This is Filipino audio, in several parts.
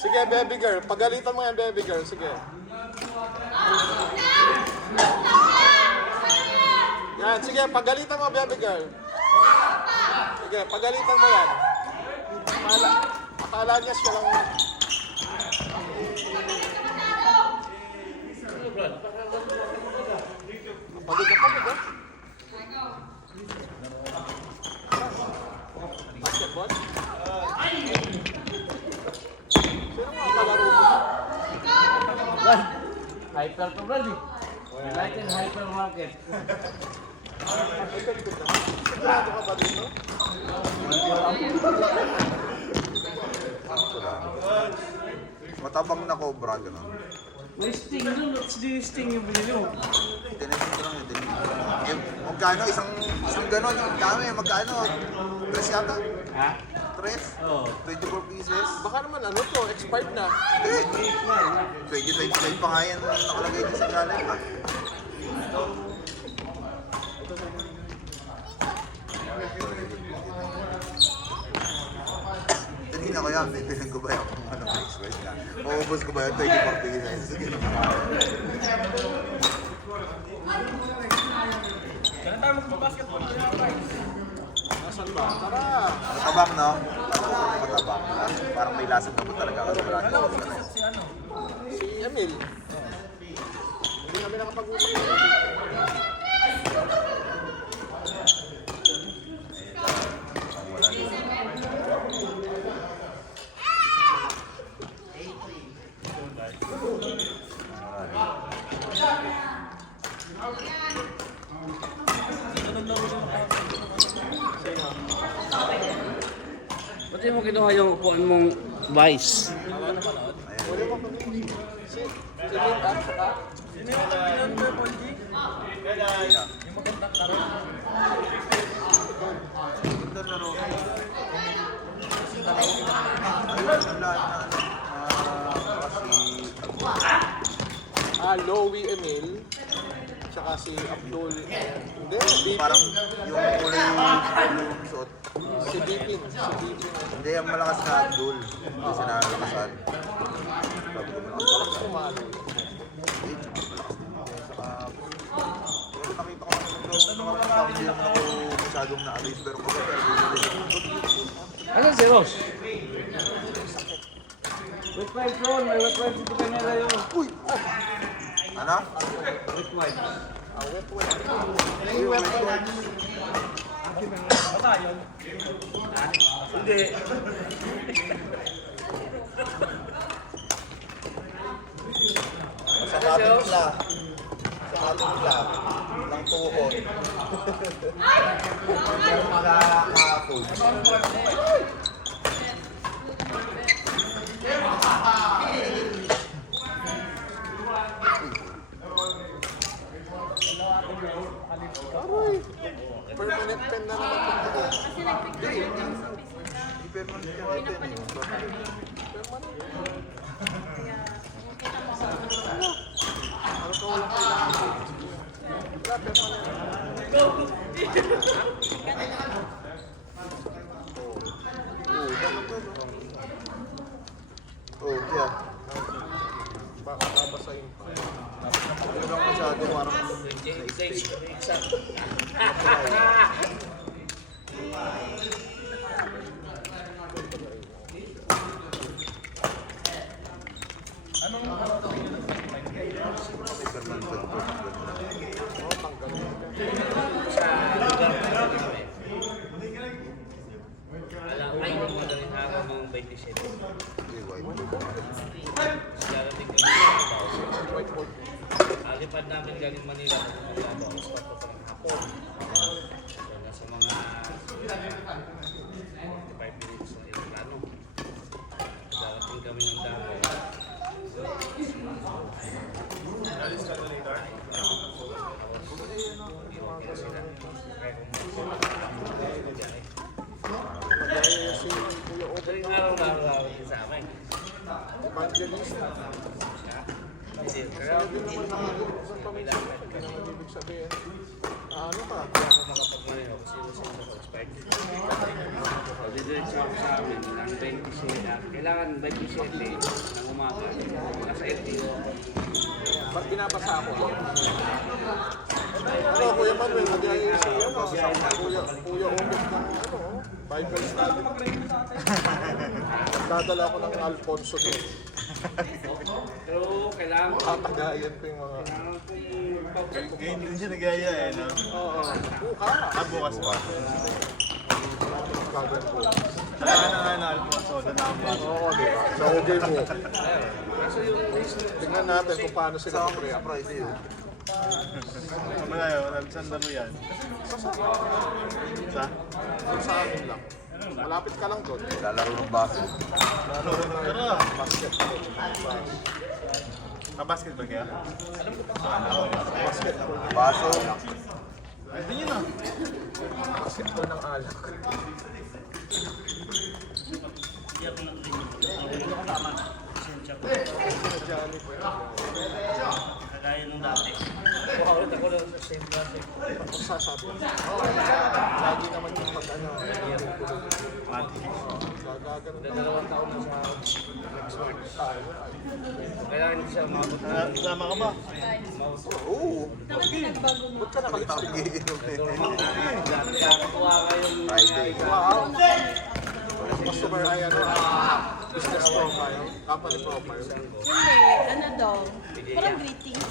Sige, baby girl. Pagalitan mo yan, baby girl. Sige. Yan, sige. Pagalitan mo, baby girl. Sige, pagalitan mo yan. Akala niya siya lang. Pagod na pagod, ha? Basketball? Sino mga kalaro mo? Hyper to brad eh. United Hypermarket. Sigurado ka ba dito? Matabang na cobra, gano'n. May sting doon. What's the sting yung binili mo? Tinasin ko lang yun. Magkano? Isang gano'n. Dami. Magkano? 3 yata? Ha? 3? Oo. 24 pieces. Baka naman ano to, expired na. Hindi. 2025 pa nga yan. Nakalagay din sa galing. Hindi na kaya. Bibiling ko ba yung ano, bracelet na? Maubos ko ba yung 24 pieces? Sige na. Kailan tayo magbabasketball? Nasaan ba? Tara! Matabang, no? Matabang. Parang may lasang na po talaga. Si ano? Si Emil. Hindi kami nakapag-usap. Ba't di mo kinuha yung upuan mong vice? Wala mo kami. Si Linda, saka? Sino yung kabilang Purple G? Yung magandang karo. Ganda na ro. Ayun, ang lahat na Louie Emil. Tsaka si Abdul. Hindi, Bipin. parang yung kulay yung suot. Si Bipin. Hindi, ang malakas na Abdul. Hindi siya nakalakasan. Sabi ko, Malakas kumalo. hindi, malakas din. Saka, pero nakita ko naman yung parang hindi naman ako masyadong na-amaze. Pero maganda, Ano si Ross? Wet wipes ron, may wet wipes ito kanila yun. uy! Ano? Wet wipes. Wet. Uy, wet wipes. Bata yun? Hindi. Sa ating pla. Sa ating pla. Ng tuhod. Pero makaka-food. Aray! Permanent pen na naman ito. Hindi permanent yan. Ito yun. Ano ka walang kailangan? Wala, permanent. Oh, yeah. Baka babasahin pa. Hindi lang masyado parang Ay, yung madaling araw ng 27. Darating kami sa Whiteboard. alipad namin galing Manila. Magkano ako start ko parang hapon. So, nasa mga 45 minutes na aeroplano. Darating kami ng Davao. naman nakakalimutan sa pamilya. Hindi naman ibig sabihin. Ano ka? Kaya ako makapagmaneho kasi yung sa expired. Didiretso ako sa amin ng 27. Kailangan 27 ng umaga. Nasa LTO ako. Ba't binabasa ako? Ano, Kuya Manuel, nagyayay siya ano? Kuya Umit ng ano, Bible study. Dadala ako ng Alfonso doon. Pero kailangan ko. Tatagayan ko yung mga... Kailangan kong Ngayon din siya nagaya eh, no? Oo. Bukas. Bukas pa. Gagawin ko. Kailangan na nga na Alfonso, doon na ang bago. Oo, di ba? Naugay mo. Kaso yung reason Tingnan natin kung paano sila Sa mag-react. surprise yun. Sa malayo, saan laro yan? Sa? Sa amin lang. Malapit ka lang doon. Lalaro ng baso. Tara! Basketball. Kabasketball kaya? Basketball. Baso. Pwede yun ah. Basketball ng alak. Johnny po yan. kagaya nung dati. Buka ulit ako lang sa same project. Kung sasabi. Lagi naman yung pag ano. Gagano'n na. Dalawang taon na sa next week. Kailangan hindi siya umabot na. Sama ka ba? Oo. Ba't ka nakalipstick? Nagiinom eh. Kakakuha kayong Friday. Wow! Customer ay ano, business profile, company profile. Hindi, ano daw? Parang greetings.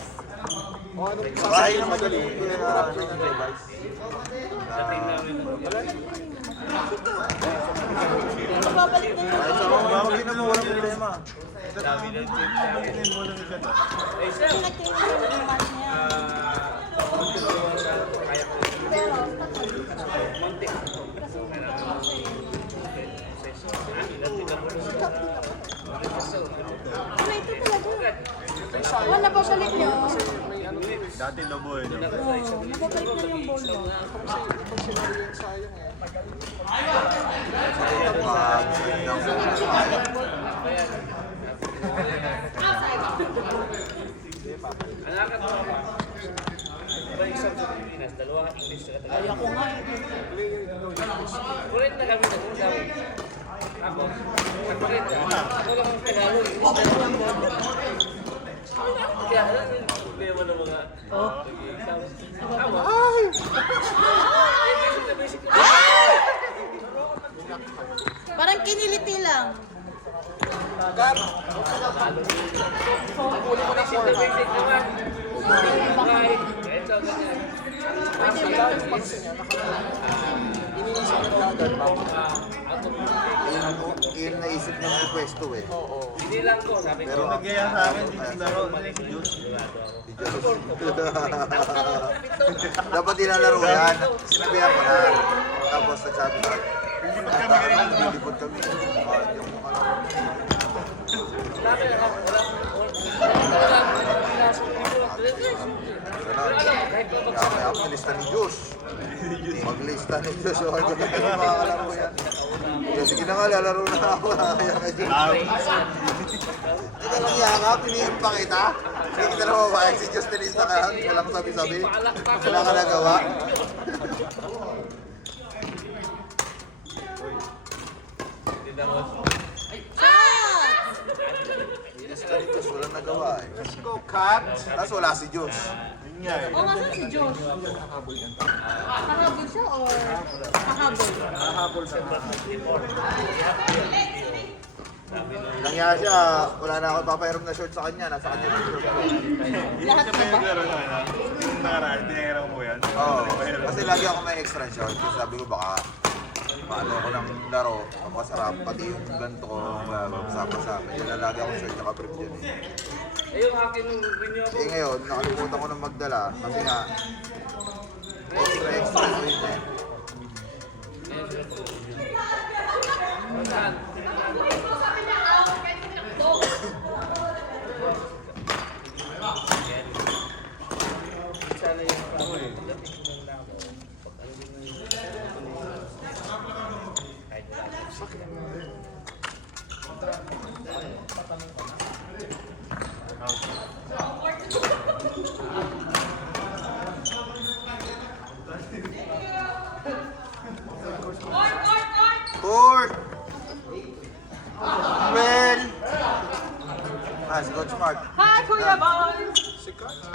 O anong Bahay sasabihin naman madali? yun. Pinag-trap ko yung device. dating namin. Magbabalik na yun. Kahit sa mga hindi naman walang problema. Dami ng team sa amin. Eh sir, Nag-training kami ng month na yan. magtutulungan sa kaya ko. Pero, Montik. ano ito talaga? Wala na balik niyo. May ano to eh. Dati lobo eh, no? Oo, nababalik na yung ball mo. Pag sinabi yung sayang eh. Anakan mo pa. Iba exam sa Pilipinas, dalawa English sa Tagalog. Ako nga eh. Kulit na kami nag-usap. Tapos, nagpalit ka. Ako lang ang Tagalog. Babalik na yung ball mo. Kaya alam mo yung problema ng mga nag-exam. Tapos, Ay! basic na basic na. Parang kiniliti lang. Kat! Basic na basic naman. Kahit, ito, ganyan. Ang dahil pansin niya, iniisip ng agad ba? Yun naisip niya ng pwesto eh. Oo. Hindi lang ko, sabi ko. Pero Nagaya sa akin, dito laro. dapat nilalaro yan. Sinabihan ko na. Tapos nagsabi na, nilipot kami. Yung Sabi na lang, kaya ako nilista ni Diyos. Maglista ni Diyos. So, ano na yung makakalaro yan. Kaya sige na nga, lalaro na ako. Kaya ka Diyos. Ito lang yaka, pinihim pa kita. Hindi kita na mabahit si Diyos nilista ka. Walang sabi-sabi. Wala ka nagawa. Nilista ni Diyos, walang nagawa eh. Let's go, Kat! Tapos wala si Diyos. Yun nga eh. O, ngasan si Josh? Nakahabol yan. Kahabol siya or kahabol? Nakahabol siya. Nangyari siya, wala na ako papahiram na short sa kanya. Nasa kanya yung short ko. Lahat Siya na ba ba? yung laro na yun? Yung nakaraan, tinahirap mo yan. Oo. Kasi lagi ako may extra short. Kasi sabi ko baka maano ko ng laro, mapasarap. Pati yung ganito ko, masama-sama. Kaya lagi ako short tsaka brief dyan eh. Eh, yung akin nung renew ako. Eh ngayon, nakalimutan ko ng magdala. Kasi nga, extra ko yun eh. Saan? Sana yung pagdating ng labo. Pag ano din na yung kahit wala.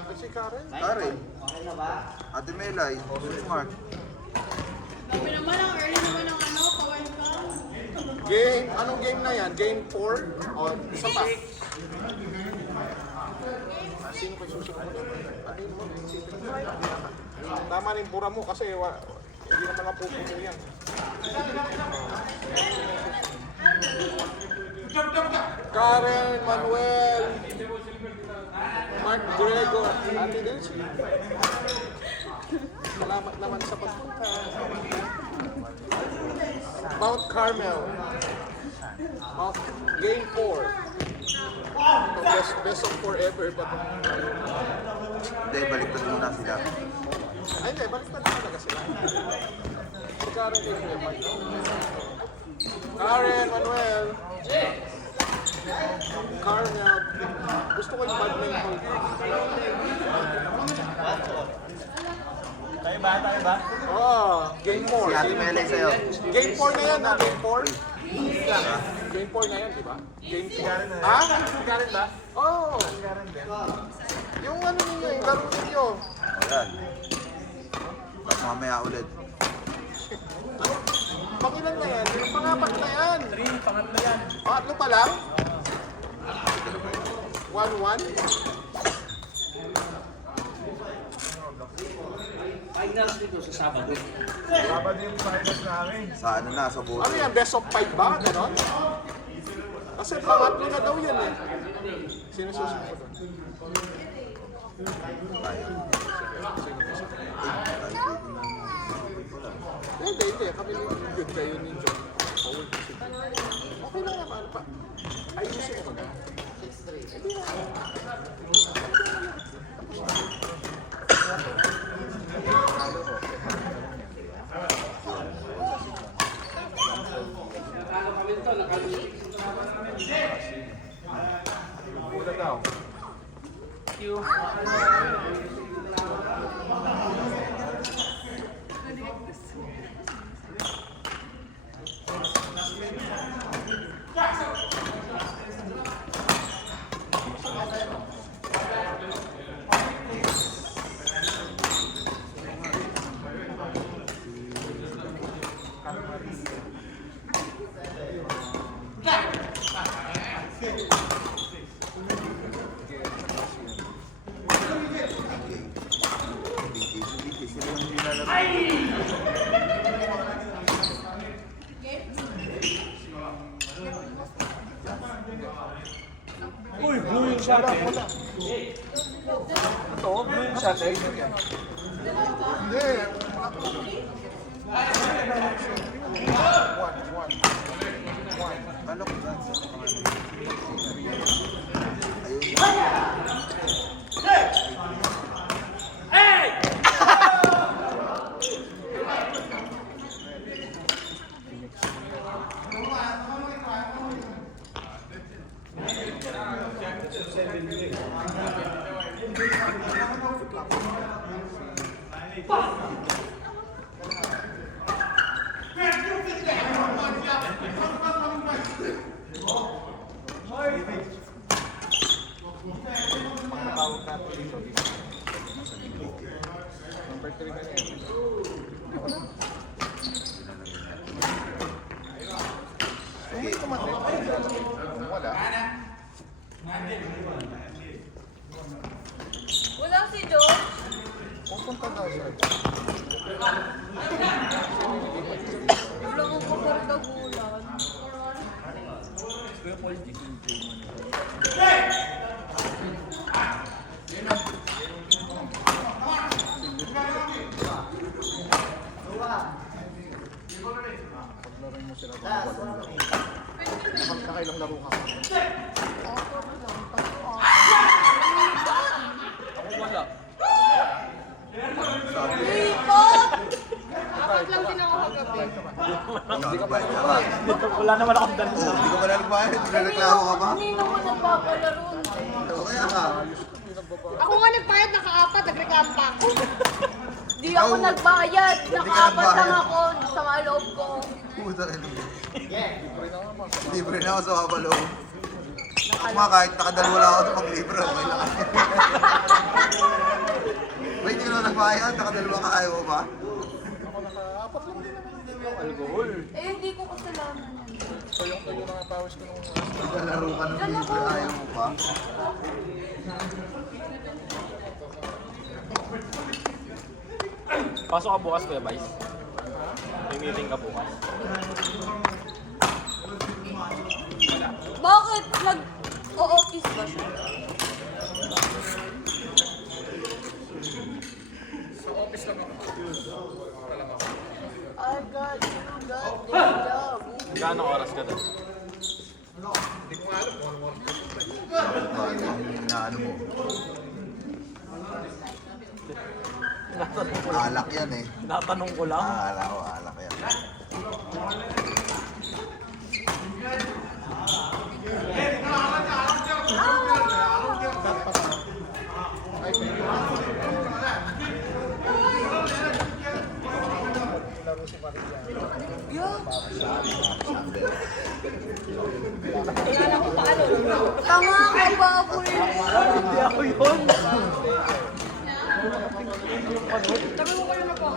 Ay, si Karen. Karen. Ate Melay. Smart. Sabi naman ang early naman ng ano, kawan ka. Game, anong game na yan? Game 4? O, isa pa. Sino pa susunod? Ano yun mo? Tama na yung pura mo kasi hindi naman napupuno yan. Karen, Manuel, Mark Gregor, Ate Dulce. Salamat naman sa pagpunta. Mount Carmel. Game 4. Best of forever ba ito? Hindi, baliktad muna sila. Ay, hindi. Baliktad na talaga sila. Si Karen din yung Mark. Karen, Manuel. Carmel. Gusto ko yung badminton. Tayo ba? Oh, game 4. Si Ate Melay sa'yo. Game 4 na yan, ha? Game 4? Game 4 na yan, di ba? Game 4. Ha? Karen ba? Oo. Yung ano ninyo, yung laro ninyo. Ayan. Tapos mamaya ulit. Pakilan na yan? Yung pangapat na yan. 3, pangatlo yan. Pangatlo pa lang? 1-1? Finals dito sa Sabado. Sabado yung finals namin. Sa ano na, sa buhay. Ano yan? Best of 5 ba? Ganon? Kasi pangatlo na daw yan eh. Sino susunod? Hindi. Kami good kayo ninyo. Okay lang naman pa. Ayusin mo na. Nakalo kami ito, nakalo. Una daw. Sila yung nilalaro. Uy, blue yung shot eh. Ito, blue yung shot eh. Hindi. Ano ko dyan? Number 3 na yan. Hindi tumatay. Wala. Wala si Joe. Pupunta daw siya. Wala kong kapardagulan. Paglaro mo sila kung walang laro. Nakailang laro ka. Ikot! Apat lang din ako kagabi. Hindi ka ba? Wala naman akong dala sa... Hindi ka ba nagbayad? Nagreklamo ka ba? Hindi naman nagpapalaro. Okay ka. Ako nga nagbayad, naka-apat, nagreklamo pa ako. Di ako nagbayad, naka-apat lang ako sa mga loob ko. Puta ka naman. Libre na ako sa kapaloob. Ako nga kahit nakadalawa lang ako sa maglibre, okay lang. Wait, hindi ka naman nagbayad? Nakadalawa ka, ayaw mo ba? Ako naka-apat lang din naman. Alcohol. Eh, hindi ko kasalanan yan. Tuyong-tuyo na nga pawis ko nung Naglalaro ka ng libre, ayaw mo pa? Pasok ka bukas, Kuya Vice. May meeting ka bukas. Bakit? Nag-o-office ba siya? Sa office lang ako. I got you, got the job. Gaano oras ka doon? Hindi ko nga alam kung ano. Ano mo? Alak yan eh. Natanong ko lang. Alak yan. Tanga ka, baboy. Hindi ako yun. Sabi mo kayo na po.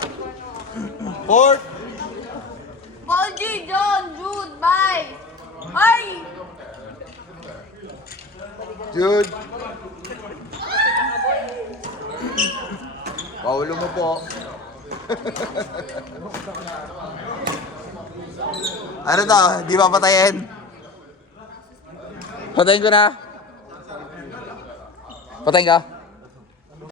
Fort! Paul G, John, Jude, bye. Ay! Jude! Paulo mo po. Ano to? Di ba patayin? Patayin ko na. Patayin ka?